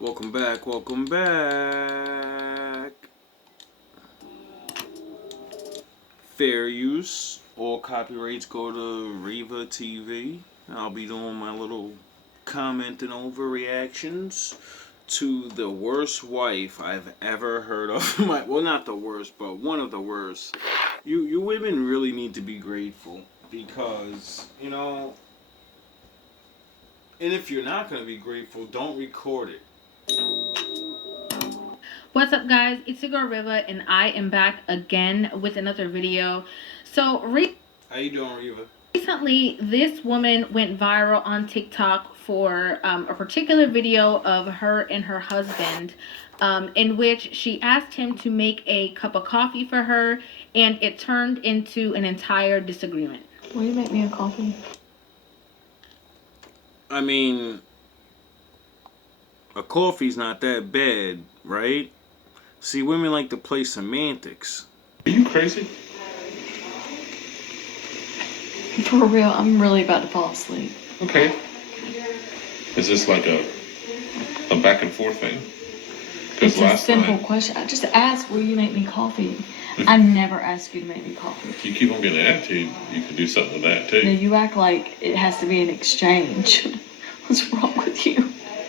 Welcome back, welcome back. Fair use. All copyrights go to Riva TV. I'll be doing my little commenting over reactions to the worst wife I've ever heard of. Well, not the worst, but one of the worst. You women really need to be grateful because, and if you're not going to be grateful, don't record it. What's up, guys? It's your girl Riva, and I am back again with another video. So how you doing, Riva? Recently, this woman went viral on TikTok for a particular video of her and her husband, in which she asked him to make a cup of coffee for her, and it turned into an entire disagreement. Will you make me a coffee? I mean, a coffee's not that bad, right? See, women like to play semantics. Are you crazy? For real, I'm really about to fall asleep. Okay. Is this like a back and forth thing? It's a simple question. I just asked, will you make me coffee? I never ask you to make me coffee. If you keep on getting an attitude, you can do something with that too. Now you act like it has to be an exchange. What's wrong with you?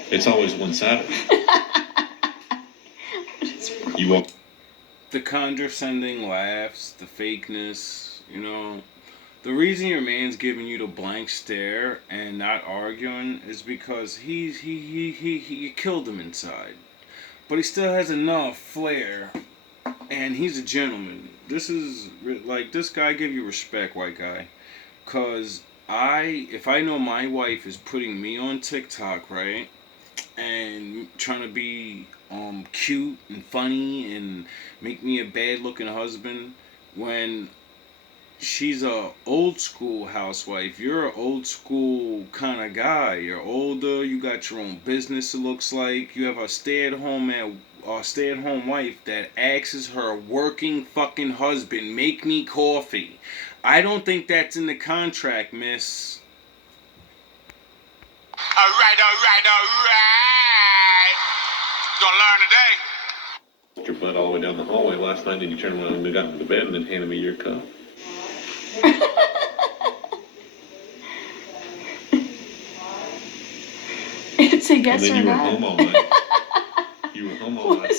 It's always one-sided. You want the condescending laughs, the fakeness, The reason your man's giving you the blank stare and not arguing is because he killed him inside. But he still has enough flair, and he's a gentleman. This guy give you respect, white guy. Cause if I know my wife is putting me on TikTok, right, and trying to be cute and funny and make me a bad looking husband, when she's a old school housewife, you're an old school kind of guy. You're older, you got your own business, it looks like. You have a stay-at-home wife that asks her working fucking husband, make me coffee. I don't think that's in the contract, miss. Alright. Gonna learn today. your butt all the way down the hallway last night, and you turned around and got into bed and then handed me your cup. It's a yes and then or you were no. home all night. You were home all night.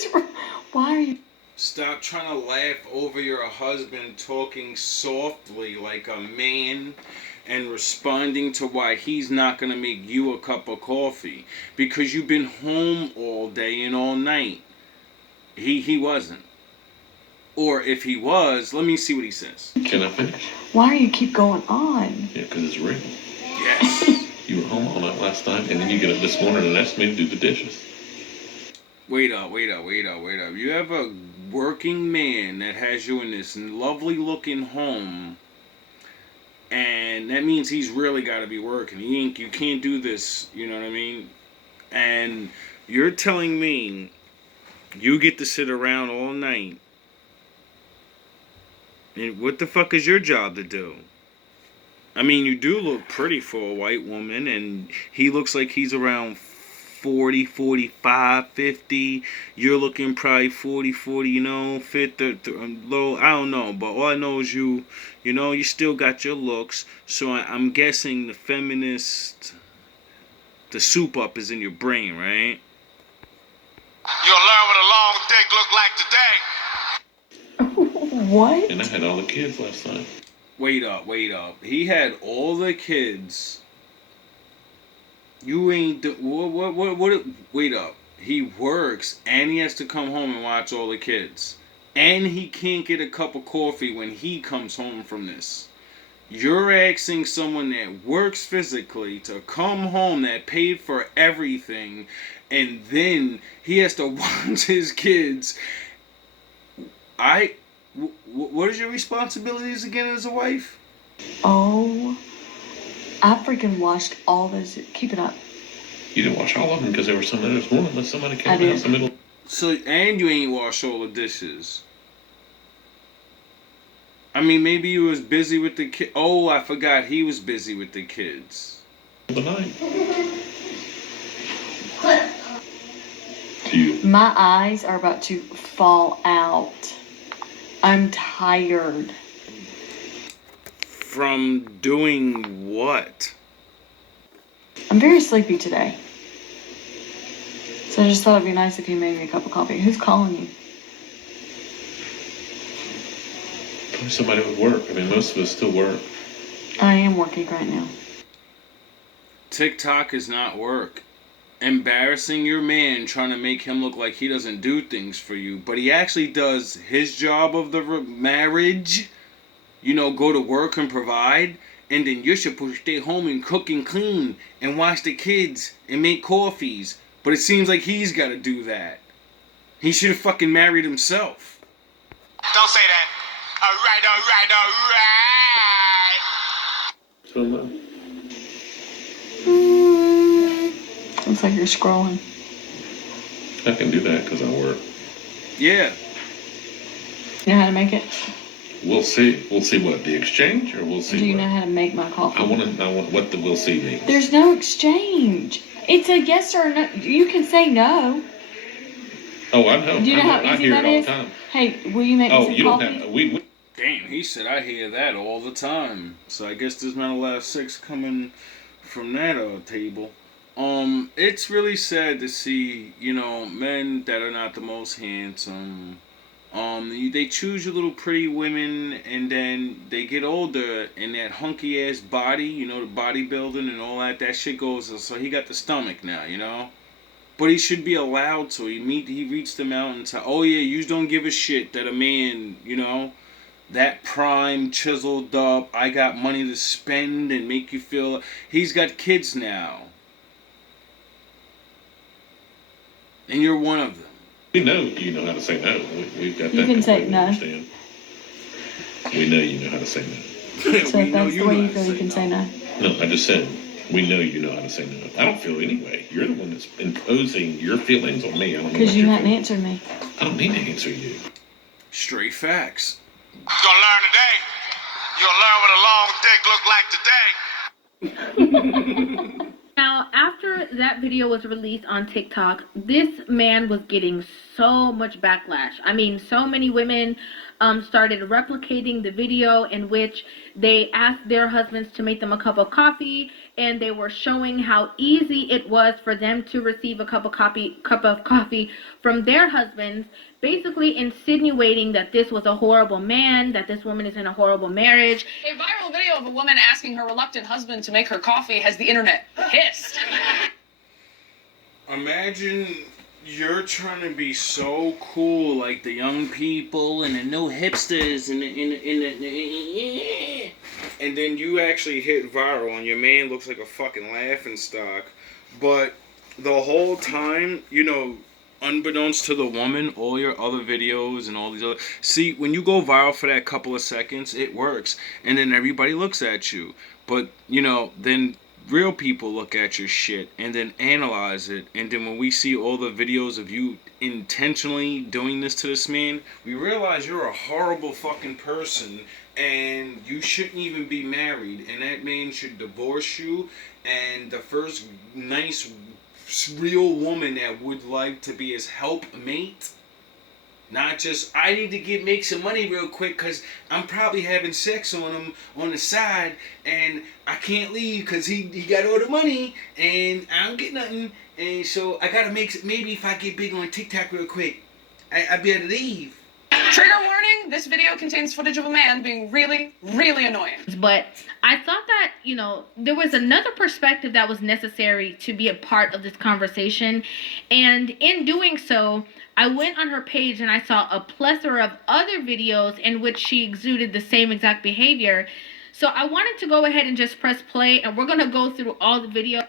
Why are you? Stop trying to laugh over your husband talking softly like a man and responding to why he's not going to make you a cup of coffee. Because you've been home all day and all night. He wasn't. Or if he was, let me see what he says. Can I finish? Why do you keep going on? Yeah, because it's real. Yes. You were home all night last night, and then you get up this morning and ask me to do the dishes. Wait up. You have a working man that has you in this lovely looking home, and that means he's really got to be working. You can't do this, you know what I mean? And you're telling me you get to sit around all night, and what the fuck is your job to do? I mean, you do look pretty for a white woman, and he looks like he's around 40, 45, 50. You're looking probably 40, 50, low. I don't know, but all I know is you still got your looks. So I'm guessing the feminist, the soup up is in your brain, right? You'll learn what a long dick look like today. What? And I had all the kids last night. Wait up. He had all the kids. You ain't what? Wait up. He works and he has to come home and watch all the kids, and he can't get a cup of coffee when he comes home from this. You're asking someone that works physically to come home, that paid for everything, and then he has to watch his kids. What is your responsibilities again as a wife? Oh, I freaking watched all those. Keep it up. You didn't wash all of them because there was some there this morning unless somebody came I in the did. house in the middle. So, and you ain't wash all the dishes. I mean, maybe you was busy with the kid. Oh, I forgot he was busy with the kids. Of the night. You. My eyes are about to fall out. I'm tired. From doing what? I'm very sleepy today. So I just thought it'd be nice if you made me a cup of coffee. Who's calling you? Probably somebody would work. I mean, most of us still work. I am working right now. TikTok is not work. Embarrassing your man, trying to make him look like he doesn't do things for you, but he actually does his job of the marriage. You know, go to work and provide, and then you're supposed to stay home and cook and clean and watch the kids and make coffees. But it seems like he's got to do that. He should have fucking married himself. Don't say that. All right. So Looks like you're scrolling. I can do that because I work. Yeah. You know how to make it? We'll see. We'll see what, the exchange, or we'll see Do you what? know how to make my coffee? I want to know what the we'll see means. There's no exchange. It's a yes or no. You can say no. Oh, I know. Do you know how I easy hear that it all is? the time. Hey, will you make me Oh, some you don't coffee? have we Damn, he said I hear that all the time. So I guess there's not a lot of sex coming from that table. It's really sad to see, you know, men that are not the most handsome. They choose your little pretty women, and then they get older, and that hunky ass body, you know, the bodybuilding and all that, that shit goes. So he got the stomach now, you know. But he should be allowed to. He reached the mountaintop. Oh yeah, you don't give a shit that a man, you know, that prime chiseled up. I got money to spend and make you feel. He's got kids now, and you're one of them. know you know how to say no. We've got that. You can say completely no. Understand. We know you know how to say no. So We if know that's you the way know you how to feel, you can say no. No, I just said we know you know how to say no. I don't feel anyway. You're the one that's imposing your feelings on me. I don't know Because what you you're hadn't feeling. answered me. I don't need to answer you. Straight facts. You're gonna learn today. You'll learn what a long dick look like today. Now, after that video was released on TikTok, this man was getting so much backlash. I mean, so many women started replicating the video in which they asked their husbands to make them a cup of coffee, and they were showing how easy it was for them to receive a cup of coffee from their husbands, basically insinuating that this was a horrible man, that this woman is in a horrible marriage. A viral video of a woman asking her reluctant husband to make her coffee has the internet pissed. Imagine you're trying to be so cool like the young people and the new hipsters and then you actually hit viral and your man looks like a fucking laughing stock. But the whole time, you know, unbeknownst to the woman, all your other videos and all these other... See, when you go viral for that couple of seconds, it works. And then everybody looks at you. But, you know, then real people look at your shit and then analyze it. And then when we see all the videos of you intentionally doing this to this man, we realize you're a horrible fucking person and you shouldn't even be married. And that man should divorce you. And the first nice real woman that would like to be his helpmate, not just I need to make some money real quick because I'm probably having sex on him on the side and I can't leave because he got all the money and I don't get nothing, and so I gotta make, maybe if I get big on TikTok real quick I'd be able to leave. Trigger warning, this video contains footage of a man being really, really annoying. But I thought that, you know, there was another perspective that was necessary to be a part of this conversation. And in doing so, I went on her page and I saw a plethora of other videos in which she exuded the same exact behavior. So I wanted to go ahead and just press play, and we're going to go through all the videos.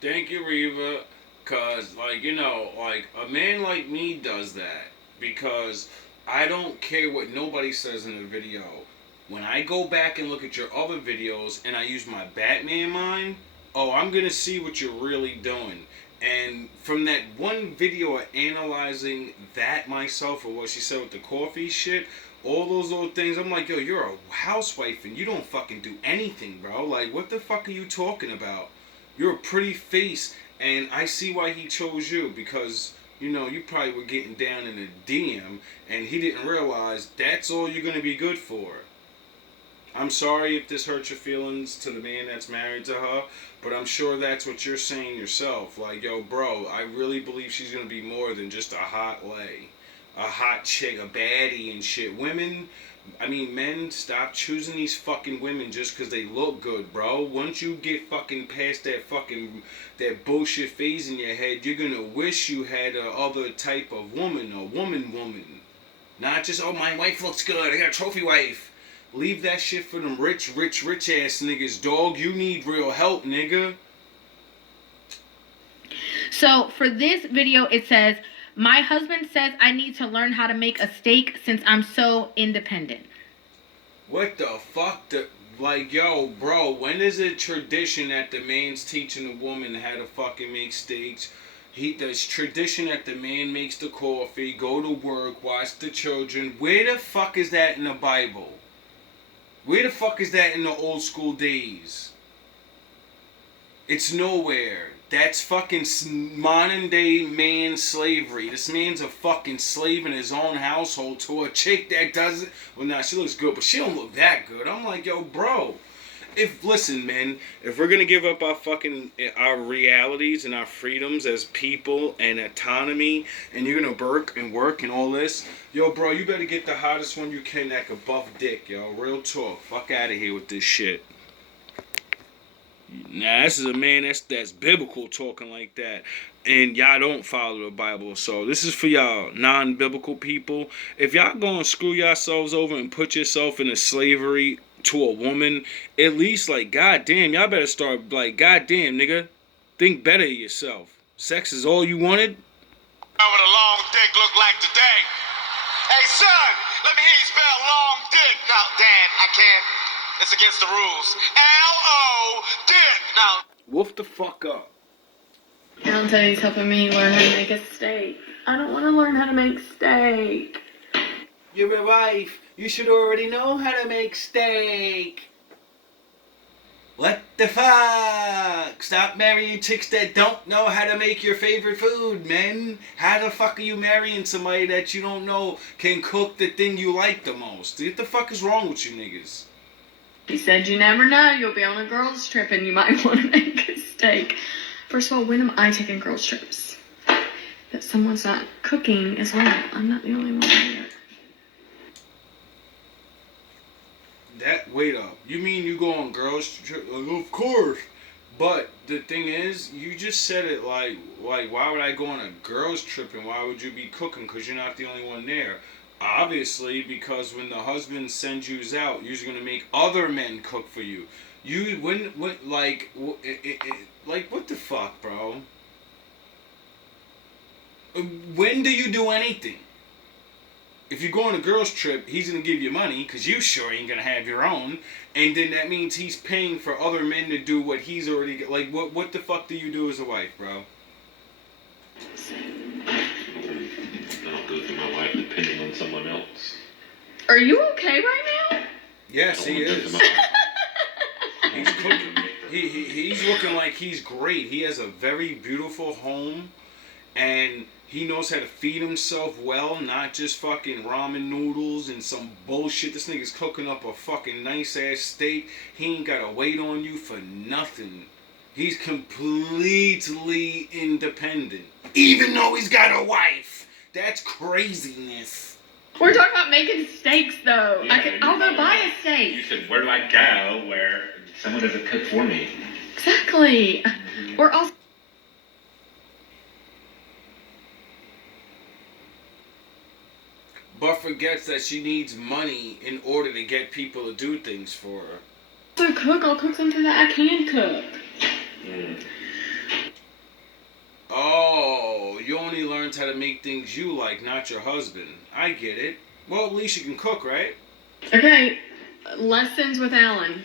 Thank you, Reva, because, like, you know, like, a man like me does that. Because I don't care what nobody says in the video. When I go back and look at your other videos and I use my Batman mind, oh, I'm going to see what you're really doing. And from that one video of analyzing that myself, or what she said with the coffee shit, all those little things, I'm like, yo, you're a housewife and you don't fucking do anything, bro. Like, what the fuck are you talking about? You're a pretty face, and I see why he chose you, because you probably were getting down in a DM, and he didn't realize that's all you're gonna be good for. I'm sorry if this hurts your feelings to the man that's married to her, but I'm sure that's what you're saying yourself. Like, yo, bro, I really believe she's gonna be more than just a hot lay, a hot chick, a baddie and shit. Men, stop choosing these fucking women just because they look good, bro. Once you get fucking past that bullshit phase in your head, you're gonna wish you had a other type of woman, a woman. Not just, oh, my wife looks good, I got a trophy wife. Leave that shit for them rich ass niggas, dog. You need real help, nigga. So for this video, it says, my husband says I need to learn how to make a steak since I'm so independent. What the fuck? Like, yo, bro, when is it tradition that the man's teaching the woman how to fucking make steaks? There's tradition that the man makes the coffee, go to work, watch the children. Where the fuck is that in the Bible? Where the fuck is that in the old school days? It's nowhere. That's fucking modern day man slavery. This man's a fucking slave in his own household to a chick that doesn't... Well, nah, she looks good, but she don't look that good. I'm like, yo, bro. Listen, man, if we're gonna give up our realities and our freedoms as people and autonomy, and you're gonna work and all this, yo, bro, you better get the hottest one you can that can buff dick, yo. Real talk. Fuck out of here with this shit. Now, this is a man that's biblical talking like that. And y'all don't follow the Bible. So this is for y'all non-biblical people. If y'all gonna screw yourselves over and put yourself into slavery to a woman, at least, like, goddamn, y'all better start, like, goddamn, nigga, think better of yourself. Sex is all you wanted? What a long dick look like today. Hey, son, let me hear you spell long dick. No, Dad, I can't. It's against the rules. L-O, dick. No. Wolf the fuck up. I'll tell you, he's helping me learn how to make a steak. I don't want to learn how to make steak. You're a wife. You should already know how to make steak. What the fuck? Stop marrying chicks that don't know how to make your favorite food, man. How the fuck are you marrying somebody that you don't know can cook the thing you like the most? What the fuck is wrong with you niggas? He said you never know. You'll be on a girls' trip and you might want to make a steak. First of all, when am I taking girls' trips? That someone's not cooking as well. I'm not the only one here. Wait up. You mean you go on girls' trip? Of course. But the thing is, you just said it like why would I go on a girls' trip and why would you be cooking? Because you're not the only one there. Obviously, because when the husband sends you out, you're gonna make other men cook for you. What the fuck, bro? When do you do anything? If you go on a girls' trip, he's gonna give you money because you sure ain't gonna have your own, and then that means he's paying for other men to do what he's already like. What the fuck do you do as a wife, bro? I don't go through my life depending on someone else. Are you okay right now? Yes, he is. He's cooking. He's looking like he's great. He has a very beautiful home, and he knows how to feed himself well, not just fucking ramen noodles and some bullshit. This nigga's cooking up a fucking nice ass steak. He ain't gotta wait on you for nothing. He's completely independent, even though he's got a wife. That's craziness. We're talking about making steaks, though. Yeah, I'll go buy a steak. You said, where do I go where someone doesn't cook for me? Exactly. We're also... But forgets that she needs money in order to get people to do things for her. So I'll cook something that I can cook. Oh, you only learned how to make things you like, not your husband. I get it. Well, at least you can cook, right? Okay, lessons with Alan.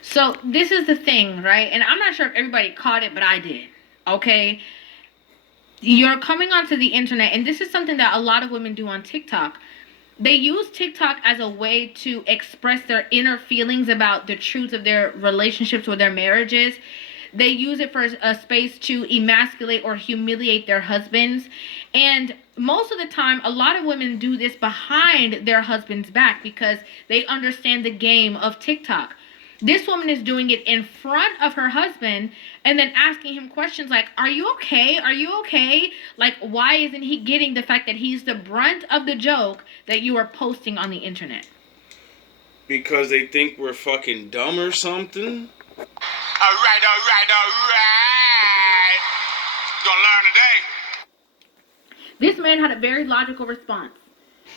So this is the thing, right? And I'm not sure if everybody caught it, but I did. Okay? You're coming onto the internet, and this is something that a lot of women do on TikTok. They use TikTok as a way to express their inner feelings about the truth of their relationships or their marriages. they use it for a space to emasculate or humiliate their husbands. And most of the time, a lot of women do this behind their husband's back because they understand the game of TikTok. This woman is doing it in front of her husband and then asking him questions like, "Are you okay? Are you okay?" Like, why isn't he getting the fact that he's the brunt of the joke that you are posting on the internet? Because they think we're fucking dumb or something? Alright. You gonna learn today. This man had a very logical response.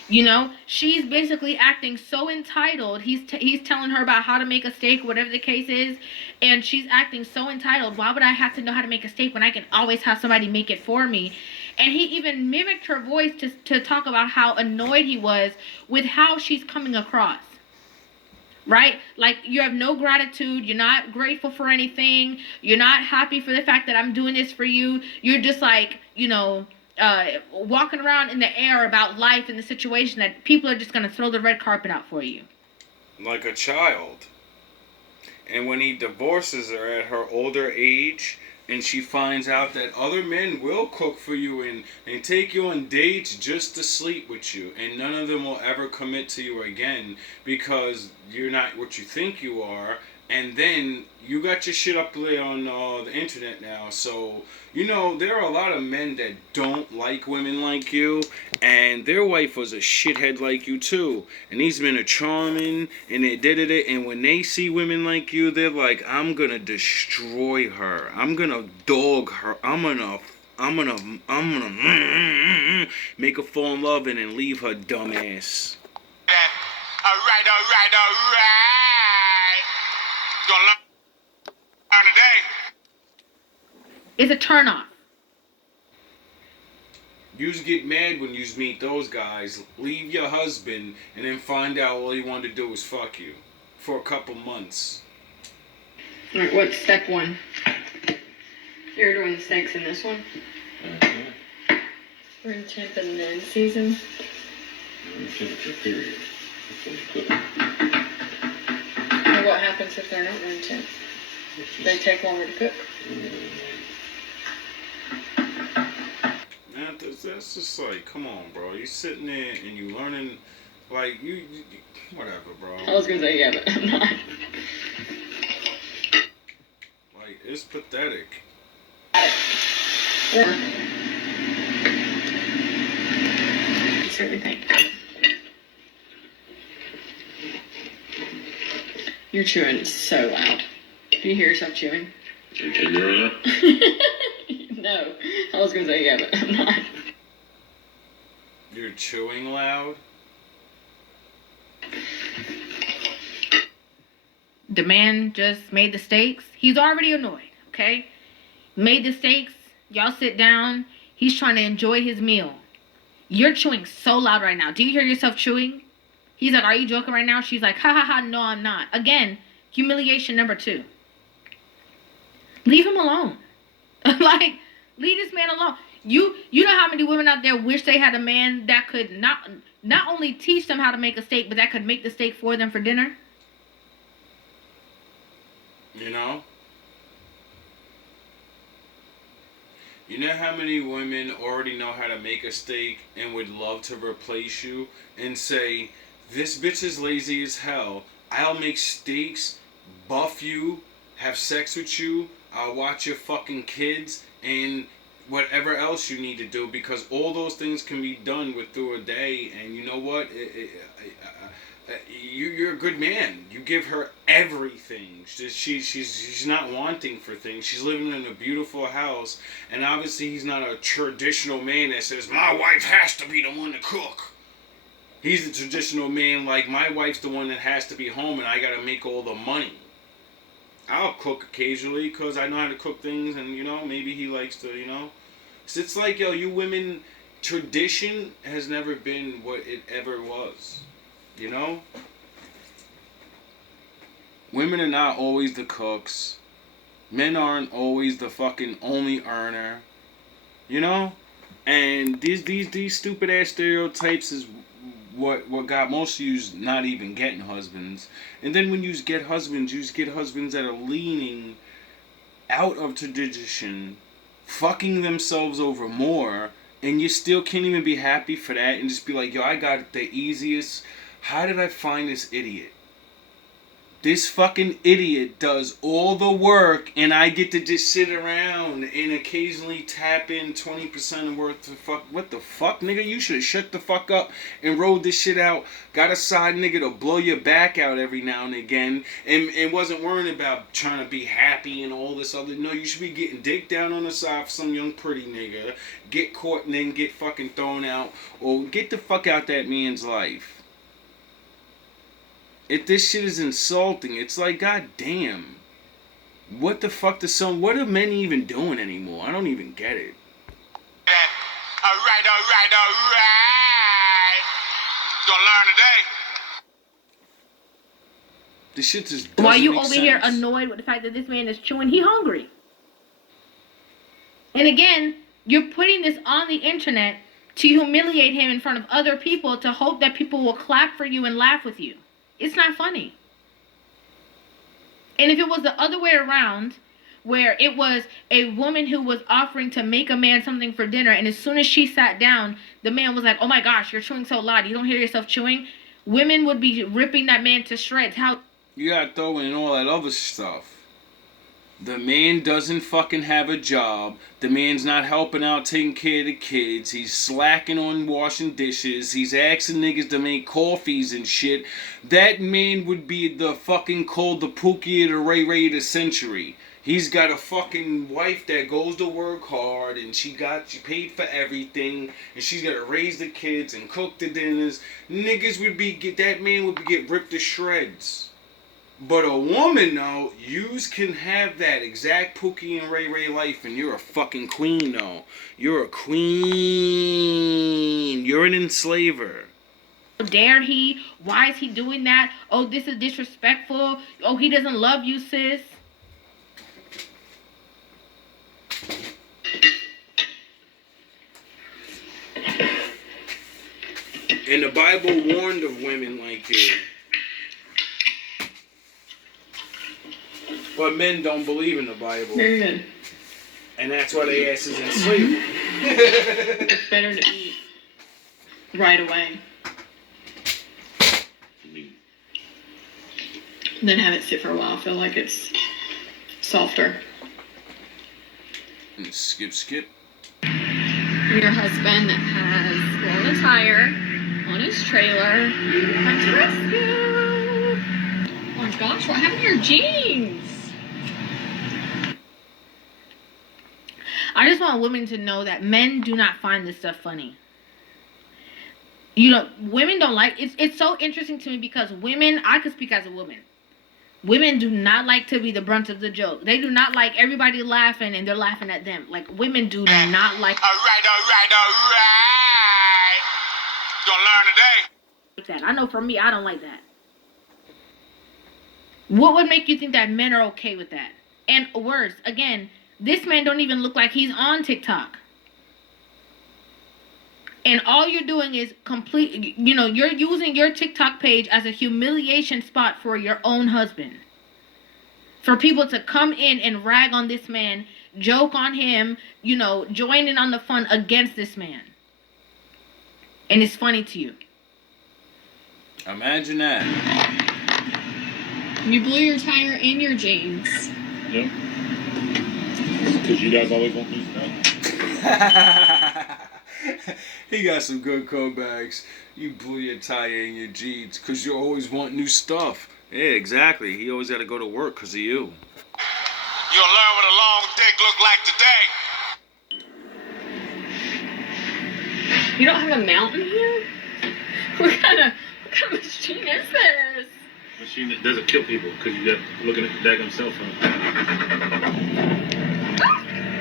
You know, she's basically acting so entitled. He's telling her about how to make a steak, whatever the case is, and she's acting so entitled. Why would I have to know how to make a steak when I can always have somebody make it for me? And he even mimicked her voice to talk about how annoyed he was with how she's coming across. Right? Like, you have no gratitude. You're not grateful for anything. You're not happy for the fact that I'm doing this for you. You're just like, walking around in the air about life and the situation that people are just going to throw the red carpet out for you. Like a child. And when he divorces her at her older age, and she finds out that other men will cook for you and take you on dates just to sleep with you, and none of them will ever commit to you again because you're not what you think you are. And then you got your shit up there on the internet now. So, there are a lot of men that don't like women like you. And their wife was a shithead like you too. And these men are charming. And they did it. And when they see women like you, they're like, I'm going to destroy her. I'm going to dog her. I'm gonna make her fall in love and then leave her dumb ass. Alright. You gonna learn today. It's a turnoff. You get mad when you meet those guys, leave your husband, and then find out all he wanted to do was fuck you for a couple months. Alright, what's step one? You're doing the steaks in this one? Mm-hmm. Room temp in the end season? Room temperature, period. That's when you cook. Or what happens if they're not room temp? They take longer to cook? Man, that's just like, come on, bro. You sitting there and you learning, like, you whatever, bro. I was gonna say, yeah, but I'm not. Like, it's pathetic. Or, you certainly think. You're chewing so loud. Do you hear yourself chewing? Can you hear that? No. I was gonna say, yeah, but I'm not. You're chewing loud? The man just made the steaks. He's already annoyed, okay? Made the steaks. Y'all sit down. He's trying to enjoy his meal. You're chewing so loud right now. Do you hear yourself chewing? He's like, are you joking right now? She's like, ha ha ha, no, I'm not. Again, humiliation number 2. Leave him alone. Like, leave this man alone. You know how many women out there wish they had a man that could not only teach them how to make a steak, but that could make the steak for them for dinner? You know? You know how many women already know how to make a steak and would love to replace you and say, this bitch is lazy as hell. I'll make steaks, buff you, have sex with you, I'll watch your fucking kids, and whatever else you need to do, because all those things can be done through a day. And you know what? You're a good man. You give her everything. She's not wanting for things. She's living in a beautiful house, and obviously he's not a traditional man that says my wife has to be the one to cook. He's the traditional man, like, my wife's the one that has to be home and I gotta make all the money. I'll cook occasionally because I know how to cook things, and maybe he likes to, So it's like, yo, you women, tradition has never been what it ever was. Women are not always the cooks. Men aren't always the fucking only earner. And these stupid ass stereotypes is what got most of you not even getting husbands. And then when you get husbands that are leaning out of tradition, fucking themselves over more, and you still can't even be happy for that and just be like, yo, I got the easiest. How did I find this idiot? This fucking idiot does all the work, and I get to just sit around and occasionally tap in 20% of worth of fuck. What the fuck, nigga? You should have shut the fuck up and rolled this shit out. Got a side nigga to blow your back out every now and again, and wasn't worrying about trying to be happy and all this other. No, you should be getting dick down on the side for some young pretty nigga, get caught and then get fucking thrown out, or get the fuck out that man's life. If this shit is insulting, it's like, god damn. What the fuck what are men even doing anymore? I don't even get it. Alright. Gonna learn today. This shit just doesn't Why you make over sense. here annoyed with the fact that this man is chewing? He hungry. And again, you're putting this on the internet to humiliate him in front of other people to hope that people will clap for you and laugh with you. It's not funny. And if it was the other way around, where it was a woman who was offering to make a man something for dinner, and as soon as she sat down, the man was like, oh my gosh, you're chewing so loud, you don't hear yourself chewing? Women would be ripping that man to shreds. How? You gotta throw in all that other stuff. The man doesn't fucking have a job. The man's not helping out taking care of the kids. He's slacking on washing dishes. He's asking niggas to make coffees and shit. That man would be the fucking called the Pookie of the Ray Ray of the century. He's got a fucking wife that goes to work hard, and she paid for everything, and she's gotta raise the kids and cook the dinners. That man would get ripped to shreds. But a woman, though, yous can have that exact Pookie and Ray Ray life, and you're a fucking queen, though. You're a queen. You're an enslaver. How dare he? Why is he doing that? Oh, this is disrespectful. Oh, he doesn't love you, sis. And the Bible warned of women like this. But men don't believe in the Bible. Very good. And that's why they ass is in slavery. It's better to eat right away than have it sit for a while. I feel like it's softer. And skip. Your husband has blown a tire on his trailer. Come to rescue. Oh my gosh, what happened to your jeans? I just want women to know that men do not find this stuff funny. You know, women don't like it's so interesting to me because women, I could speak as a woman. Women do not like to be the brunt of the joke. They do not like everybody laughing and they're laughing at them. Like, women do not like Alright. Gonna learn today. that. I know for me, I don't like that. What would make you think that men are okay with that? And worse, again, this man don't even look like he's on TikTok. And all you're doing is you're using your TikTok page as a humiliation spot for your own husband. For people to come in and rag on this man, joke on him, join in on the fun against this man. And it's funny to you. Imagine that. You blew your tire and your jeans. Yep. Because you guys always want new stuff. He got some good comebacks. You blew your tire in your jeans because you always want new stuff. Yeah, exactly. He always got to go to work because of you. You'll learn what a long dick look like today. You don't have a mountain here? What kind of machine is this? Machine that doesn't kill people because you got looking at the daggone cell phone.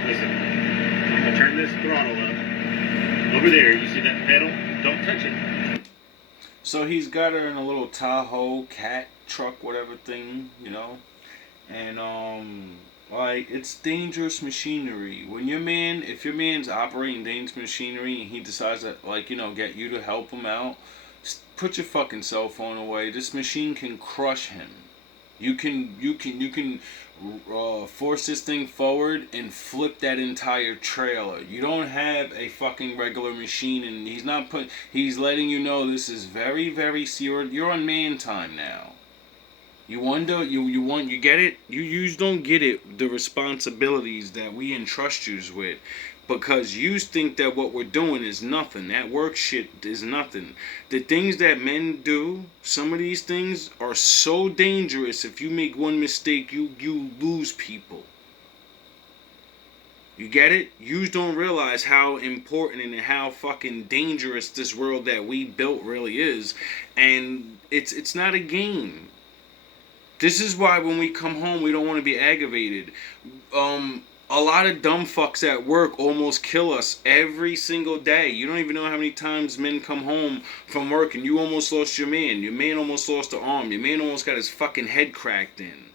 Listen, I turn this throttle up. Over there, you see that pedal? Don't touch it. So he's got her in a little Tahoe cat truck, whatever thing, and like, it's dangerous machinery. If your man's operating dangerous machinery and he decides to, get you to help him out, put your fucking cell phone away. This machine can crush him. You can force this thing forward and flip that entire trailer. You don't have a fucking regular machine, and he's letting you know this is very, very serious. You're on man time now. You get it? You don't get it, the responsibilities that we entrust you with. Because you think that what we're doing is nothing. That work shit is nothing. The things that men do, some of these things are so dangerous. If you make one mistake, you lose people. You get it? You don't realize how important and how fucking dangerous this world that we built really is. And it's not a game. This is why when we come home, we don't want to be aggravated. A lot of dumb fucks at work almost kill us every single day. You don't even know how many times men come home from work and you almost lost your man. Your man almost lost an arm. Your man almost got his fucking head cracked in.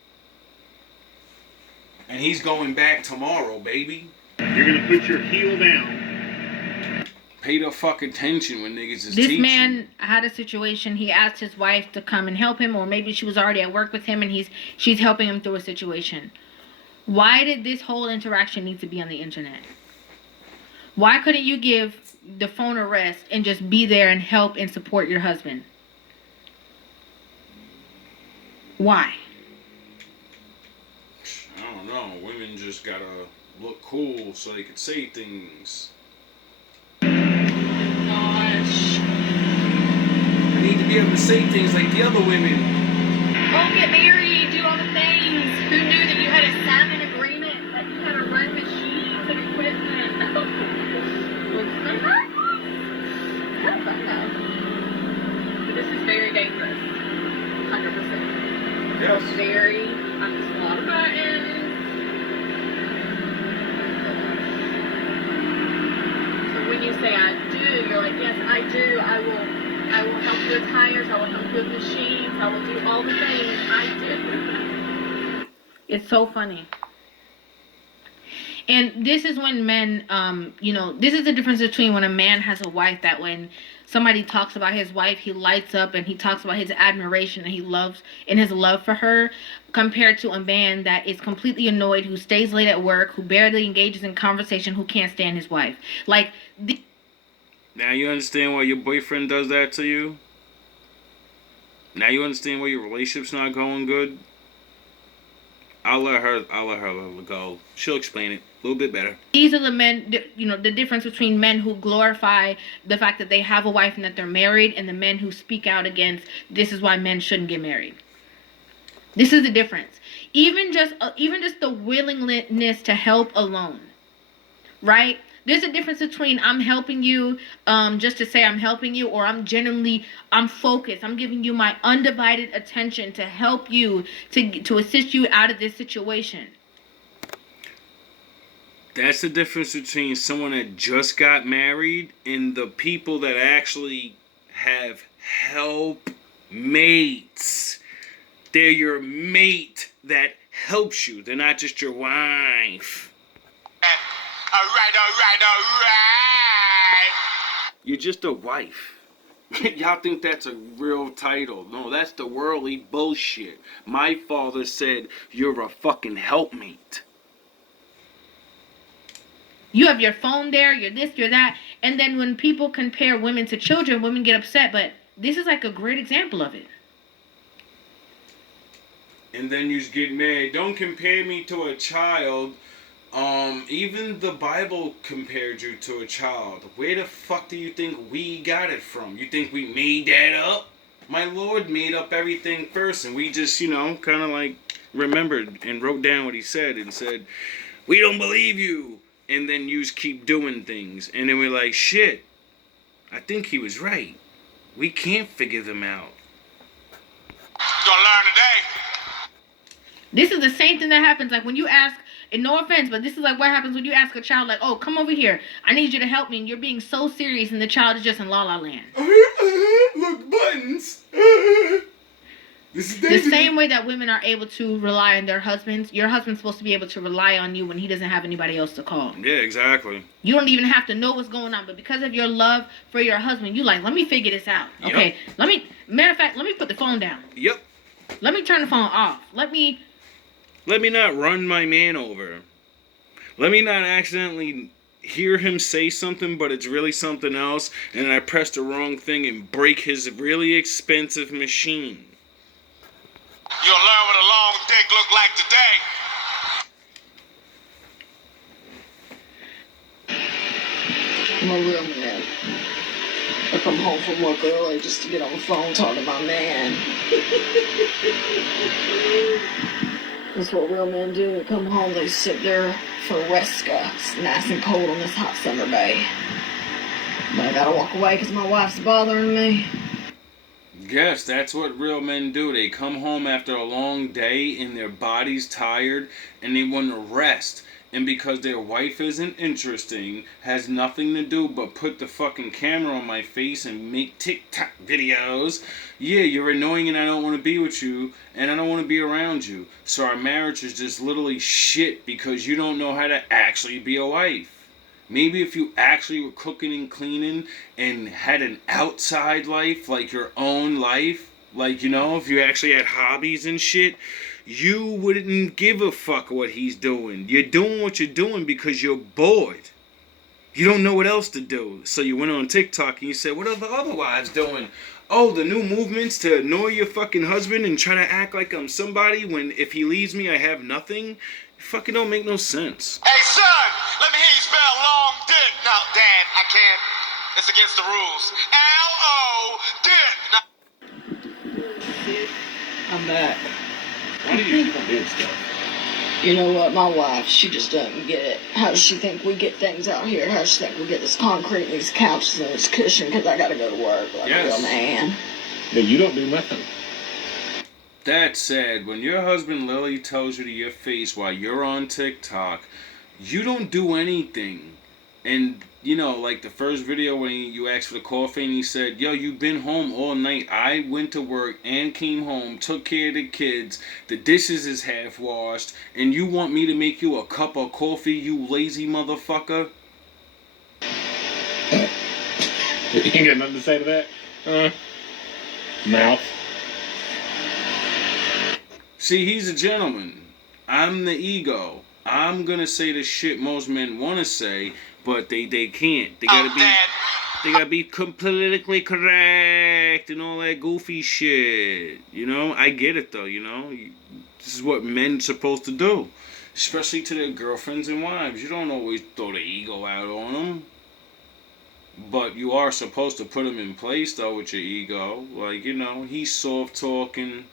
And he's going back tomorrow, baby. You're gonna put your heel down. Pay the fuck attention when niggas is This teaching. man had a situation. He asked his wife to come and help him, or maybe she was already at work with him and she's helping him through a situation. Why did this whole interaction need to be on the internet? Why couldn't you give the phone a rest and just be there and help and support your husband? Why? I don't know. Women just gotta look cool so they can say things. Gosh. I need to be able to say things like the other women. Oh, get married, do all the things. Who knew that you had to sign an agreement that you had to run machines and equipment? Looks kind of fun though. But this is very dangerous. 100%. Yes. Very, I'm just a lot of buttons. So when you say I do, you're like, yes, I do. I will help you with tires. I will help you with machines. I will do all the things. I do. It's so funny. And this is when men, this is the difference between when a man has a wife, that when somebody talks about his wife, he lights up and he talks about his admiration and he loves and his love for her, compared to a man that is completely annoyed, who stays late at work, who barely engages in conversation, who can't stand his wife. Now you understand why your boyfriend does that to you? Now you understand why your relationship's not going good? I'll let her go. She'll explain it a little bit better. These are the men, the difference between men who glorify the fact that they have a wife and that they're married, and the men who speak out against, this is why men shouldn't get married. This is the difference. Even just the willingness to help alone, right? There's a difference between I'm helping you just to say I'm helping you, or I'm focused. I'm giving you my undivided attention to help you, to assist you out of this situation. That's the difference between someone that just got married and the people that actually have help mates. They're your mate that helps you. They're not just your wife. All right. You're just a wife. Y'all think that's a real title. No, that's the worldly bullshit. My father said, you're a fucking helpmate. You have your phone there, you're this, you're that. And then when people compare women to children, women get upset. But this is like a great example of it. And then you get mad. Don't compare me to a child. Even the Bible compared you to a child. Where the fuck do you think we got it from? You think we made that up? My Lord made up everything first, and we just, kind of like remembered and wrote down what he said and said, we don't believe you. And then you just keep doing things. And then we're like, shit, I think he was right. We can't figure them out. You're gonna learn today. This is the same thing that happens, like when you ask, and no offense, but this is like what happens when you ask a child, like, oh, come over here, I need you to help me, and you're being so serious, and the child is just in la la land. Look, buttons. This is the same way that women are able to rely on their husbands, your husband's supposed to be able to rely on you when he doesn't have anybody else to call. Yeah, exactly. You don't even have to know what's going on, but because of your love for your husband, you like, let me figure this out. Okay, Yep. matter of fact, let me put the phone down. Yep. Let me turn the phone off. Let me not run my man over. Let me not accidentally hear him say something, but it's really something else, and I press the wrong thing and break his really expensive machine. You'll learn what a long dick look like today. I'm a real man. I come home from work early just to get on the phone talking to my man. That's what real men do. They come home, they sit there for a Resca. It's nice and cold on this hot summer day. But I gotta walk away because my wife's bothering me. Yes, that's what real men do. They come home after a long day and their body's tired and they want to rest. And because their wife isn't interesting, has nothing to do but put the fucking camera on my face and make TikTok videos. Yeah, you're annoying and I don't want to be with you and I don't want to be around you. So our marriage is just literally shit because you don't know how to actually be a wife. Maybe if you actually were cooking and cleaning and had an outside life, like your own life, like, you know, if you actually had hobbies and shit, you wouldn't give a fuck what he's doing. You're doing what you're doing because you're bored. You don't know what else to do. So you went on TikTok and you said, what are the other wives doing? Oh, the new movements to annoy your fucking husband and try to act like I'm somebody when if he leaves me I have nothing? Fucking don't make no sense. Hey, son, let me hear you spell long dick. No, Dad, I can't. It's against the rules. L-O, dick. I'm back. Why do you keep on doing stuff? You know what? My wife, she just doesn't get it. How does she think we get things out here? How does she think we get this concrete and these couches and this cushion? Because I got to go to work like a real man. No, you don't do nothing. That said, when your husband Lily tells you to your face while you're on TikTok, you don't do anything. And, you know, like the first video when you asked for the coffee and he said, yo, you've been home all night. I went to work and came home, took care of the kids. The dishes is half washed. And you want me to make you a cup of coffee, you lazy motherfucker? You got nothing to say to that? Mouth. See, he's a gentleman. I'm the ego. I'm gonna say the shit most men want to say, but they can't. They gotta be politically correct and all that goofy shit. You know, I get it though. You know, this is what men supposed to do, especially to their girlfriends and wives. You don't always throw the ego out on them, but you are supposed to put them in place though with your ego. Like, you know, he's soft talking.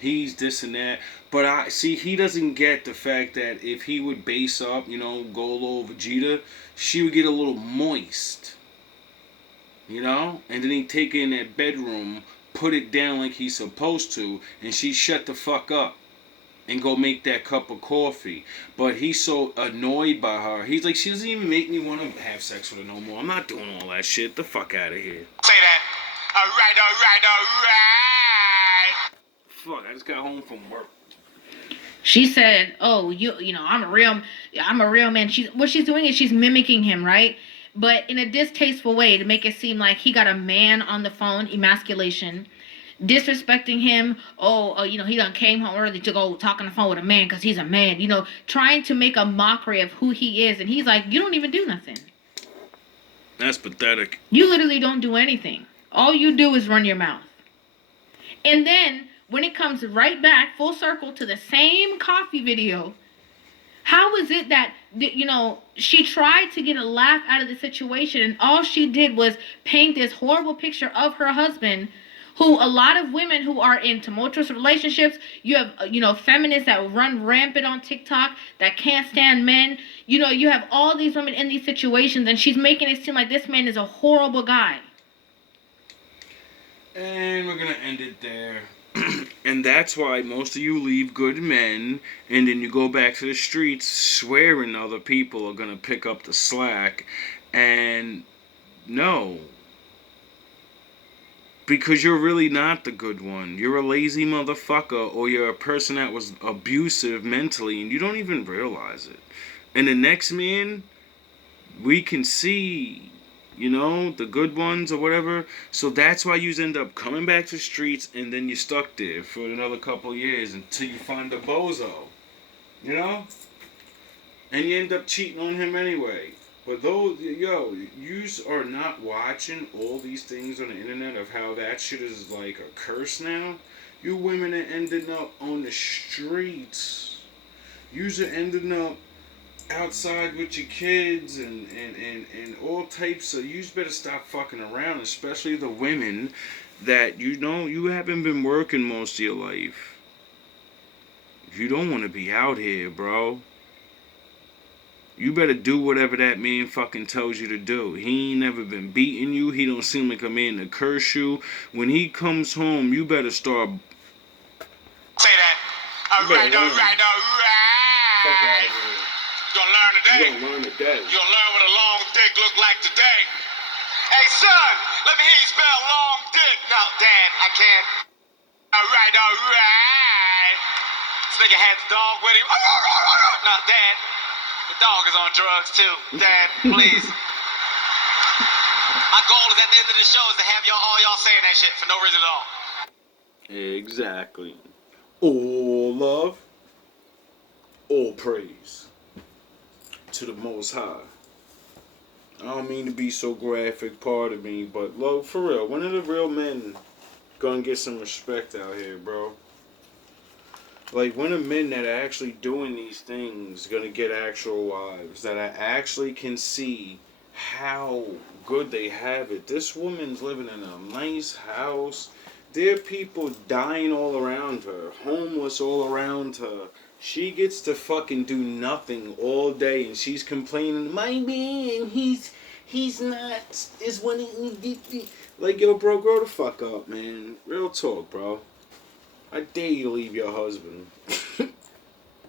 He's this and that. But I see he doesn't get the fact that if he would base up, you know, go a little Vegeta, she would get a little moist. You know? And then he'd take her in that bedroom, put it down like he's supposed to, and she shut the fuck up and go make that cup of coffee. But he's so annoyed by her. He's like, she doesn't even make me want to have sex with her no more. I'm not doing all that shit. The fuck out of here. Say that. All right. Fuck, I just got home from work. She said, "Oh, you know, I'm a real man." What she's doing is she's mimicking him, right? But in a distasteful way to make it seem like he got a man on the phone, emasculation, disrespecting him. You know, he done came home early to go talk on the phone with a man because he's a man. You know, trying to make a mockery of who he is, and he's like, "You don't even do nothing. That's pathetic. You literally don't do anything. All you do is run your mouth." And then when it comes right back full circle to the same coffee video, how is it that, you know, she tried to get a laugh out of the situation and all she did was paint this horrible picture of her husband, who a lot of women who are in tumultuous relationships, you have, you know, feminists that run rampant on TikTok that can't stand men. You know, you have all these women in these situations and she's making it seem like this man is a horrible guy. And we're going to end it there. And that's why most of you leave good men and then you go back to the streets swearing other people are going to pick up the slack. And no. Because you're really not the good one. You're a lazy motherfucker or you're a person that was abusive mentally and you don't even realize it. And the next man, we can see You know, the good ones or whatever. So that's why you end up coming back to the streets, and then you're stuck there for another couple of years until you find a bozo. You know? And you end up cheating on him anyway. But those, yous are not watching all these things on the internet of how that shit is like a curse now. You women are ending up on the streets. Yous are ending up outside with your kids and all types of. You better stop fucking around, especially the women that you haven't been working most of your life. You don't want to be out here, bro. You better do whatever that man fucking tells you to do. He ain't never been beating you. He don't seem like a man to curse you. When he comes home, you better start. Say that. Alright. Fuck out of here. You gonna learn today. You gonna learn today. You gonna learn what a long dick look like today. Hey son, let me hear you spell long dick. No, Dad, I can't. Alright. This nigga had the dog with him. No, Dad, the dog is on drugs too. Dad, please. My goal is at the end of the show is to have all y'all saying that shit for no reason at all. Exactly. All love, all praise to the Most High. I don't mean to be so graphic, pardon me, but love, for real, when are the real men gonna get some respect out here, bro? Like, when are men that are actually doing these things gonna get actual wives, that I actually can see how good they have it? This woman's living in a nice house. There are people dying all around her, homeless all around her. She gets to fucking do nothing all day, and she's complaining, my man, he's not, is when he, like, yo, bro, grow the fuck up, man. Real talk, bro. I dare you to leave your husband.